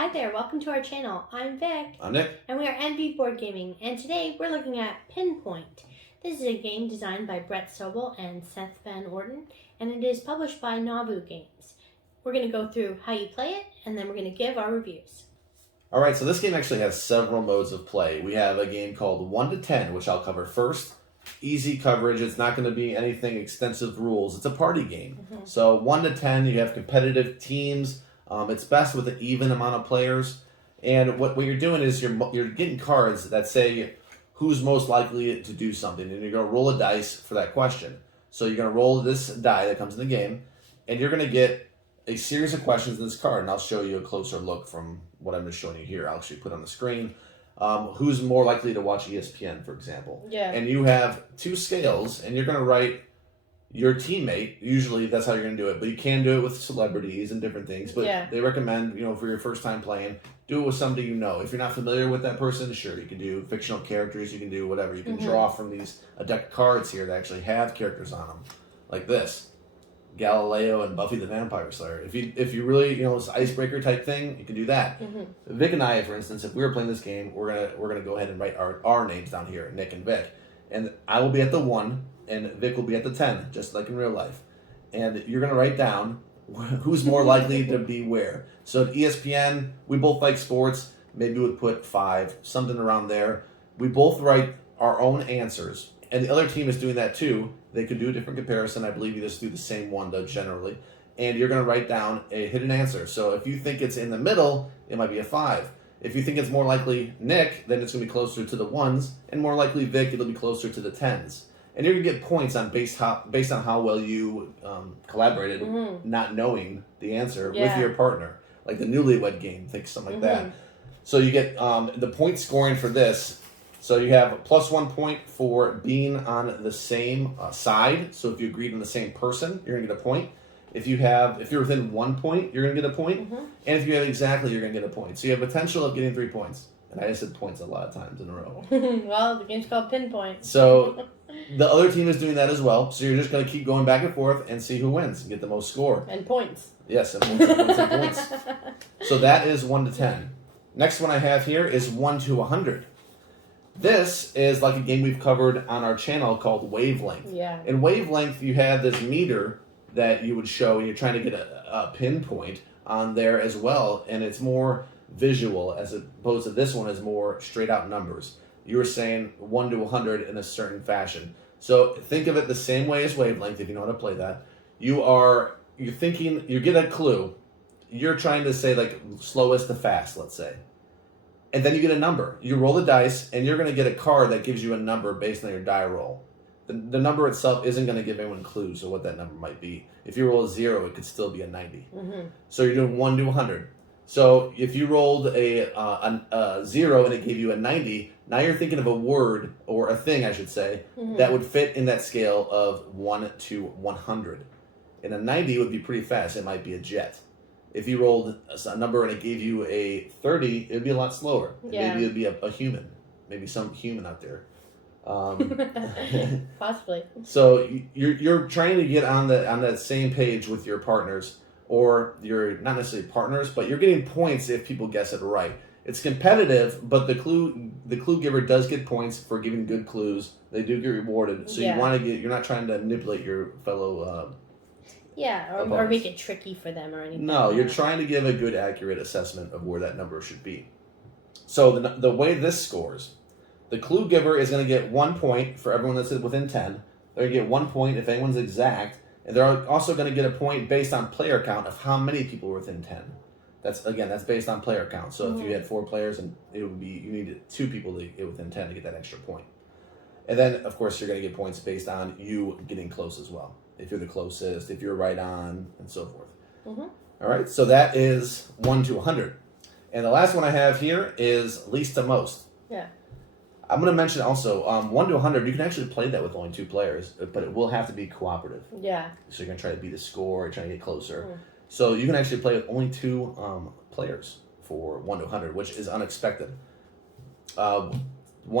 Hi there, welcome to our channel. I'm Vic. I'm Nick. And we are NV Board Gaming, and today we're looking at Pinpoint. This is a game designed by Brett Sobel and Seth Van Orden, and it is published by Nauvoo Games. We're going to go through how you play it, and then we're going to give our reviews. Alright, so this game actually has several modes of play. We have a game called 1 to 10, which I'll cover first. Easy coverage, it's not going to be anything extensive rules. It's a party game. Mm-hmm. So 1 to 10, you have competitive teams. It's best with an even amount of players. And what you're doing is you're getting cards that say who's most likely to do something. And you're going to roll a dice for that question. So you're going to roll this die that comes in the game. And you're going to get a series of questions in this card. And I'll show you a closer look from what I'm just showing you here. I'll actually put on the screen. Who's more likely to watch ESPN, for example. Yeah. And you have two scales. And you're going to write your teammate. Usually that's how you're going to do it, but you can do it with celebrities and different things. But they recommend, for your first time playing, do it with somebody you know. If you're not familiar with that person, sure, you can do fictional characters, you can do whatever. You can draw from a deck of cards here that actually have characters on them, like this, Galileo and Buffy the Vampire Slayer. If you really, it's an icebreaker type thing, you can do that. Vic and I, for instance, if we were playing this game, we're gonna go ahead and write our names down here, Nick and Vic, and I will be at the 1. And Vic will be at the 10, just like in real life. And you're going to write down who's more likely to be where. So at ESPN, we both like sports. Maybe we'd put 5, something around there. We both write our own answers. And the other team is doing that too. They could do a different comparison. I believe you just do the same one, though, generally. And you're going to write down a hidden answer. So if you think it's in the middle, it might be a 5. If you think it's more likely Nick, then it's going to be closer to the 1s. And more likely Vic, it'll be closer to the 10s. And you're going to get points based on how well you collaborated, not knowing the answer with your partner. Like the newlywed game, think something like that. So you get the point scoring for this. So you have +1 point for being on the same side. So if you agreed on the same person, you're going to get a point. If you're within 1 point, you're going to get a point. And if you have exactly, you're going to get a point. So you have potential of getting 3 points. And I just said points a lot of times in a row. Well, the game's called Pinpoint. So the other team is doing that as well. So you're just going to keep going back and forth and see who wins and get the most score. And points. Yes, and points. So that is 1 to 10. Next one I have here is 1 to 100. This is like a game we've covered on our channel called Wavelength. Yeah. In Wavelength, you have this meter that you would show, and you're trying to get a pinpoint on there as well. And it's more visual as opposed to this one is more straight out numbers. You were saying 1 to 100 in a certain fashion. So think of it the same way as Wavelength, if you know how to play that. You're thinking, you get a clue. You're trying to say like slowest to fast, let's say. And then you get a number. You roll the dice, and you're going to get a card that gives you a number based on your die roll. The number itself isn't going to give anyone clues of what that number might be. If you roll a 0, it could still be a 90. So you're doing 1 to 100. So if you rolled a 0 and it gave you a 90, now you're thinking of a word, or a thing, I should say, that would fit in that scale of 1 to 100. And a 90 would be pretty fast. It might be a jet. If you rolled a number and it gave you a 30, it would be a lot slower. Yeah. Maybe it would be a human. Maybe some human out there. Possibly. So you're trying to get on that same page with your partners. Or you're not necessarily partners, but you're getting points if people guess it right. It's competitive, but the clue giver does get points for giving good clues. They do get rewarded, so you want to get. You're not trying to manipulate your fellow. Or make it tricky for them or anything. No, you're trying to give a good, accurate assessment of where that number should be. So the way this scores, the clue giver is going to get 1 point for everyone that's within 10. They're going to get 1 point if anyone's exact. And they're also going to get a point based on player count of how many people were within 10. That's based on player count. So if you had 4 players, and it would be you needed 2 people to get within 10 to get that extra point. And then, of course, you're going to get points based on you getting close as well. If you're the closest, if you're right on, and so forth. All right, so that is 1 to 100. And the last one I have here is least to most. Yeah. I'm going to mention also 1 to 100. You can actually play that with only 2 players, but it will have to be cooperative. Yeah. So you're going to try to beat the score, you're trying to get closer. So you can actually play with only 2 players for 1 to 100, which is unexpected. 1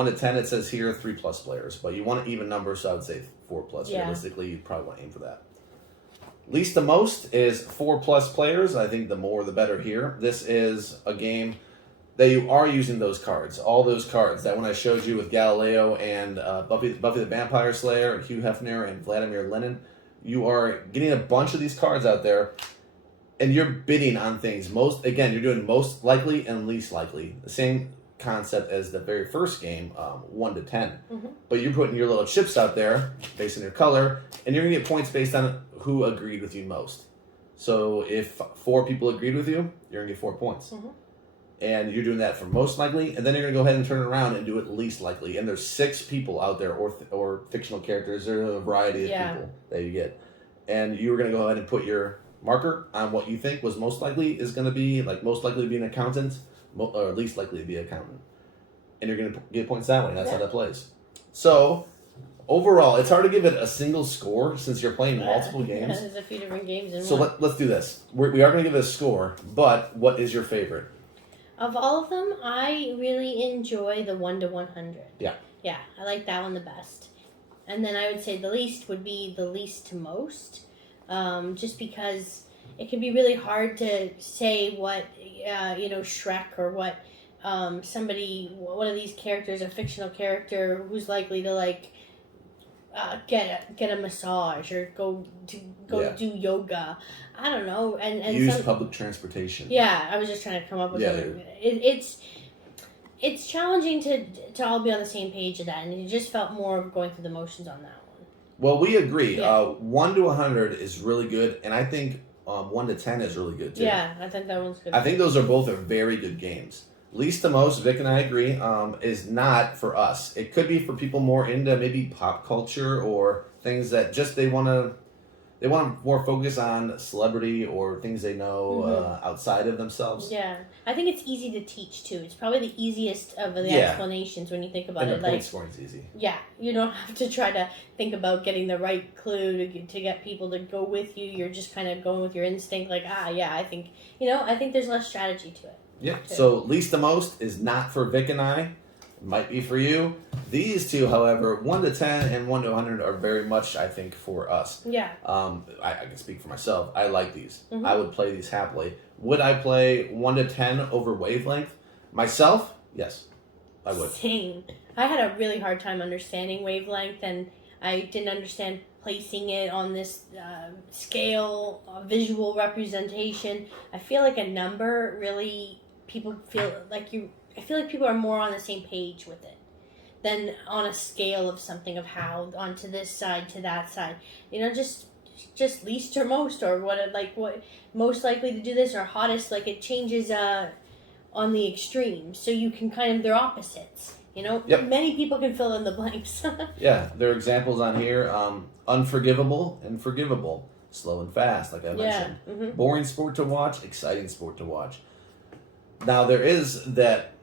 to 10, it says here 3+ players, but you want an even number, so I would say 4+. Yeah. Realistically, you probably want to aim for that. Least to most is 4+ players. I think the more the better here. This is a game that you are using those cards. All those cards that when I showed you with Galileo and Buffy the Vampire Slayer, and Hugh Hefner and Vladimir Lenin, you are getting a bunch of these cards out there, and you're bidding on things. You're doing most likely and least likely. The same concept as the very first game, 1 to 10. Mm-hmm. But you're putting your little chips out there based on your color, and you're going to get points based on who agreed with you most. So if 4 people agreed with you, you're going to get 4 points. Mm-hmm. And you're doing that for most likely, and then you're going to go ahead and turn it around and do it least likely. And there's 6 people out there, or fictional characters. There's a variety of people that you get. And you're going to go ahead and put your marker on what you think was most likely is going to be, like most likely to be an accountant, or least likely to be an accountant. And you're going to get points that way. That's how that plays. So, overall, it's hard to give it a single score since you're playing multiple games. There's a few different games in one. So let's do this. We are going to give it a score, but what is your favorite? Of all of them, I really enjoy the 1 to 100. Yeah. Yeah, I like that one the best. And then I would say the least would be the least to most, just because it can be really hard to say what, Shrek or what one of these characters, a fictional character, who's likely to get a massage or go do yoga. I don't know, and use public transportation. Yeah, I was just trying to come up with something. It's challenging to all be on the same page of that, and you just felt more of going through the motions on that one. Well, we agree. Yeah. 1 to 100 is really good, and I think 1 to 10 is really good too. Yeah, I think that one's good. I think those are both very good games. Least to most, Vic and I agree, is not for us. It could be for people more into maybe pop culture or things that just they want to more focus on celebrity or things they know outside of themselves. Yeah, I think it's easy to teach too. It's probably the easiest of the explanations when you think about and it. The point scoring's easy. Yeah, you don't have to try to think about getting the right clue to get people to go with you. You're just kind of going with your instinct, I think there's less strategy to it. Yeah. So least to most is not for Vic and I. It might be for you. These two, however, 1 to 10 and 1 to 100 are very much, I think, for us. Yeah. I can speak for myself. I like these. Mm-hmm. I would play these happily. Would I play 1 to 10 over Wavelength? Myself? Yes, I would. Same. I had a really hard time understanding Wavelength, and I didn't understand placing it on this scale, visual representation. I feel like a number really, people feel like I feel like people are more on the same page with it than on a scale of something of how onto this side to that side. Just least or most, or what most likely to do this, or hottest. Like it changes on the extremes, so you can they're opposites. Yep. Many people can fill in the blanks. Yeah, there are examples on here. Unforgivable and forgivable. Slow and fast, like I mentioned. Mm-hmm. Boring sport to watch, exciting sport to watch. Now there is that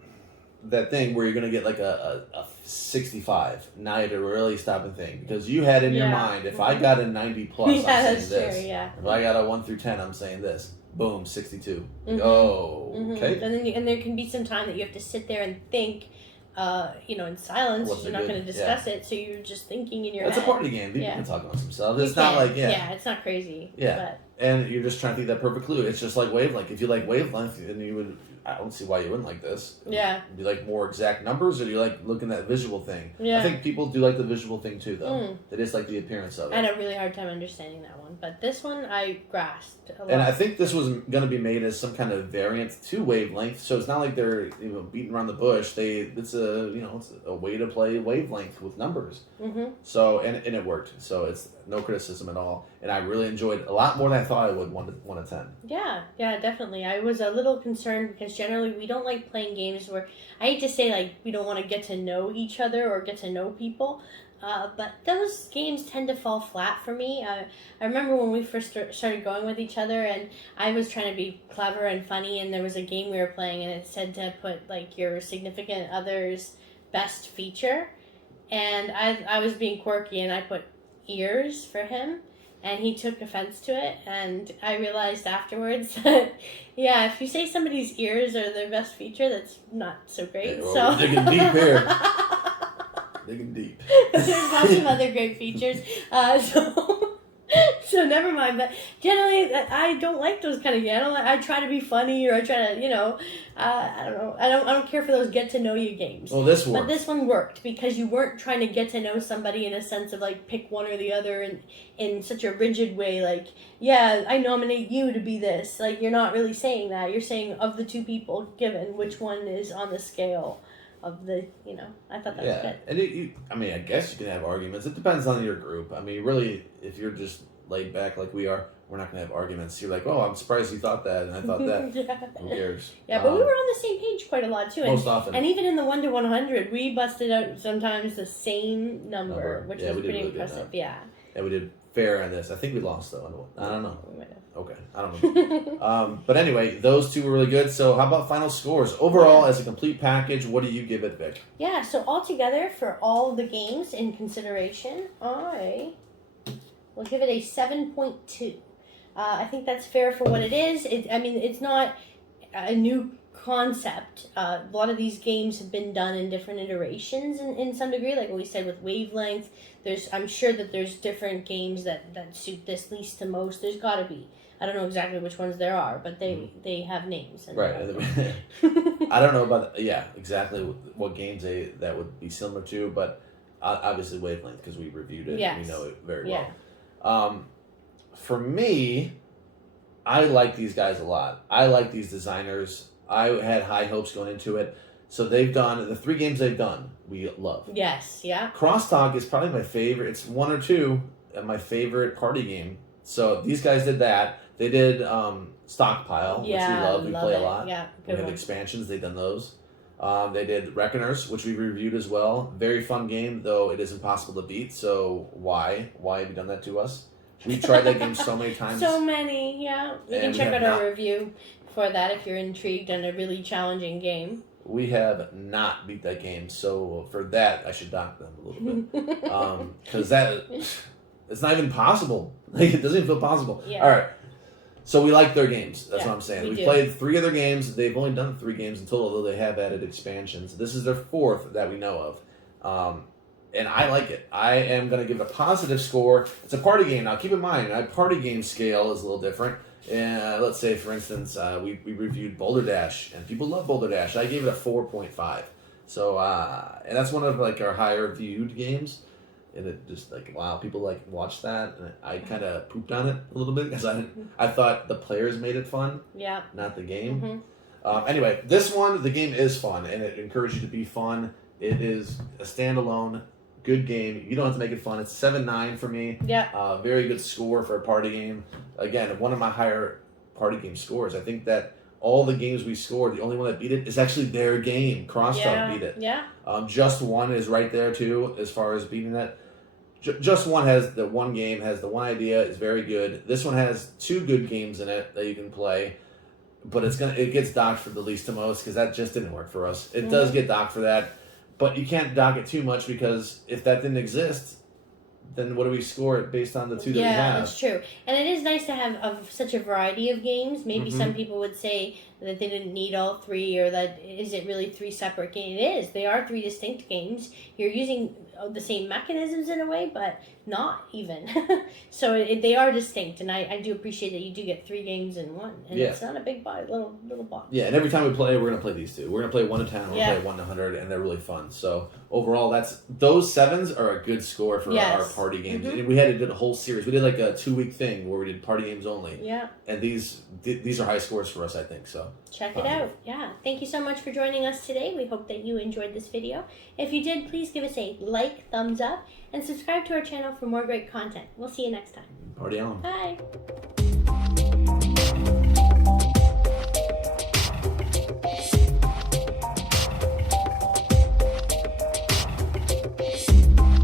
thing where you're going to get like a 65. Now you have to really stop and think, because you had in your mind, if I got a 90 plus, I'm saying that's this. true, yeah. If I got a 1 through 10, I'm saying this. Boom, 62. Mm-hmm. Oh, mm-hmm. okay. And there can be some time that you have to sit there and think, in silence. You're not going to discuss it, so you're just thinking in your head. It's a party game. People can talk amongst themselves. It's not like, Yeah, it's not crazy. Yeah. And you're just trying to think that perfect clue. It's just like Wavelength. If you like Wavelength, and you would, I don't see why you wouldn't like this. Yeah. Do you like more exact numbers, or do you like looking at that visual thing? Yeah. I think people do like the visual thing too, though. They just like the appearance of it. I had a really hard time understanding that one, but this one I grasped a lot. And I think this was going to be made as some kind of variant to Wavelength, so it's not like they're beating around the bush. It's a way to play Wavelength with numbers. Mm-hmm. So and it worked. So it's no criticism at all, and I really enjoyed it a lot more than I thought I would. 1 to 10. Yeah, definitely. I was a little concerned because generally we don't like playing games where, I hate to say we don't want to get to know each other or get to know people, but those games tend to fall flat for me. I remember when we first started going with each other, and I was trying to be clever and funny, and there was a game we were playing, and it said to put your significant other's best feature, and I was being quirky, and I put ears for him. And he took offense to it, and I realized afterwards that, if you say somebody's ears are their best feature, that's not so great. We're digging deep here. Digging deep. There's lots of other great features. So never mind. But generally, I don't like those kind of games. I try to be funny, or I try to, I don't know. I don't care for those get to know you games. Well, this worked. But this one worked because you weren't trying to get to know somebody in a sense of like pick one or the other, and in such a rigid way. Like, yeah, I nominate you to be this. Like, you're not really saying that. You're saying of the two people given, which one is on the scale of the, I thought that was good. And I guess you can have arguments. It depends on your group. Really, if you're just laid back like we are, we're not going to have arguments. You're like, oh, I'm surprised you thought that, and I thought that. Yeah. Who cares? Yeah, but we were on the same page quite a lot, too. Most often. And even in the 1 to 100, we busted out sometimes the same number. Which was pretty really impressive. Yeah, we did fair on this. I think we lost, though. I don't know. We might have. Okay, I don't know. But anyway, those two were really good. So how about final scores? Overall, as a complete package, what do you give it, Vic? Yeah, so altogether, for all the games in consideration, I will give it a 7.2. I think that's fair for what it is. It's not a new concept. A lot of these games have been done in different iterations in some degree, like what we said with Wavelength. I'm sure that there's different games that suit this least to most. There's got to be. I don't know exactly which ones there are, but they have names. Right. I don't know about exactly what games that would be similar to, but obviously Wavelength, because we reviewed it and we know it very well. For me, I like these guys a lot. I like these designers. I had high hopes going into it. So they've done, the 3 games they've done, we love. Yes, yeah. Crosstalk is probably my favorite. It's 1 or 2 of my favorite party game. So these guys did that. They did Stockpile, which we love. We play a lot. Yeah, we have expansions. They've done those. They did Reckoners, which we reviewed as well. Very fun game, though it is impossible to beat. So why? Why have you done that to us? We tried that game so many times. So many, yeah. You can check out our review for that if you're intrigued on a really challenging game. We have not beat that game, so for that, I should dock them a little bit. Because it's not even possible. Like, it doesn't even feel possible. Yeah. All right. So we like their games. That's what I'm saying. We played 3 of their games. They've only done 3 games in total, though they have added expansions. This is their 4th that we know of. And I like it. I am going to give it a positive score. It's a party game. Now, keep in mind, our party game scale is a little different. Let's say, for instance, we reviewed Boulder Dash, and people love Boulder Dash. I gave it a 4.5. So, and that's one of like our higher viewed games. And it just wow, people watch that, and I kind of pooped on it a little bit because I thought the players made it fun, not the game. Anyway, this one, the game is fun, and it encourages you to be fun. It is a standalone, good game. You don't have to make it fun. It's 7.9 for me. Yeah. Very good score for a party game. Again, one of my higher party game scores. I think that all the games we scored, the only one that beat it is actually their game. Crosstalk beat it. Yeah. Just One is right there too, as far as beating that. Just One has the one game, has the one idea, is very good. This one has 2 good games in it that you can play, but it gets docked for the least to most because that just didn't work for us. It does get docked for that, but you can't dock it too much because if that didn't exist, then what do we score it based on the 2 that we have? Yeah, that's true. And it is nice to have such a variety of games. Maybe some people would say that they didn't need all 3, or that is it really 3 separate games? It is. They are 3 distinct games. You're using the same mechanisms in a way, but not even. So they are distinct, and I do appreciate that you do get 3 games in one, and it's not a big little box. Yeah, and every time we play, we're gonna play these 2. We're gonna play 1 to 10, we're gonna play 1 to 100, and they're really fun. So overall, those 7s are a good score for our party games. And we did a whole series. We did like a 2-week thing where we did party games only. Yeah. And these are high scores for us, I think. So check it out. Yeah. Thank you so much for joining us today. We hope that you enjoyed this video. If you did, please give us a like, thumbs up, and subscribe to our channel for more great content. We'll see you next time. Party on. Bye.